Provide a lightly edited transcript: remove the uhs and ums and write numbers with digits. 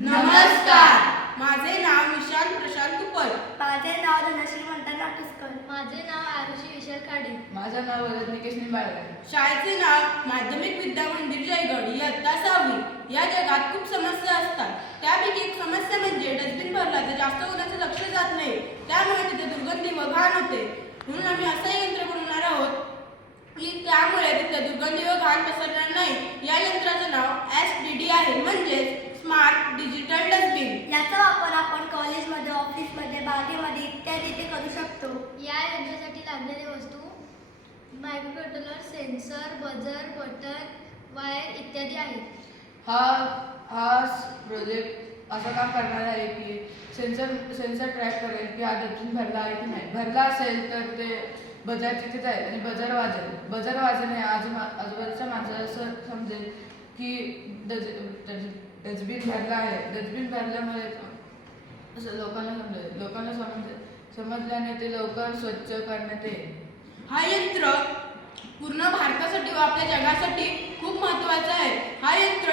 नमस्कार. माझे नाव विशाल प्रशांत तुपल. माझे नाव धनश्री म्हणतात नाटुसकर. माझे नाव आरुषी विशाल खाडे. माझं नाव रजनीकेश निंबाळकर. शाळेचे नाव माध्यमिक विद्या मंदिर जयगड, इयत्ता 6वी. या जगात खूप समस्या असतात. त्यापैकी एक समस्या म्हणजे डस्टबिन भरला तर जास्त कोणाचं लक्ष जात नाही, त्यामुळे तिथे दुर्गंधी व घाण होते. म्हणून आम्ही असं यंत्र बनवणार आहोत की त्यामुळे तिथे दुर्गंधी व घाण पसरणार नाही. या यंत्राचं नाव SDD आहे, म्हणजेच स्मार्ट डिजिटल डस्टबिन. याचा वापर आपण कॉलेजमध्ये, ऑफिसमध्ये, बागेमध्ये इत्यादी इथे करू शकतो. या यंत्रासाठी लागणारी वस्तू micro controller, sensor, buzzer, button, wire इत्यादी आहेत. हा प्रोजेक्ट असं काम करणार आहे की सेन्सर ट्रॅक करेल की हा डस्टबिन भरला आहे की नाही. भरला असेल तर ते बजर तिथे जाईल आणि बजर वाजणे आजूबाजूच्या माणसाला असं समजेल की डस्टबिन भरला आहे. डस्टबिन भरल्यामुळे असं लोकांना समजल्याने ते लवकर स्वच्छ करण्यात येईल. हा यंत्र पूर्ण भारतासाठी व आपल्या जगासाठी खूप महत्त्वाचा आहे. हा यंत्र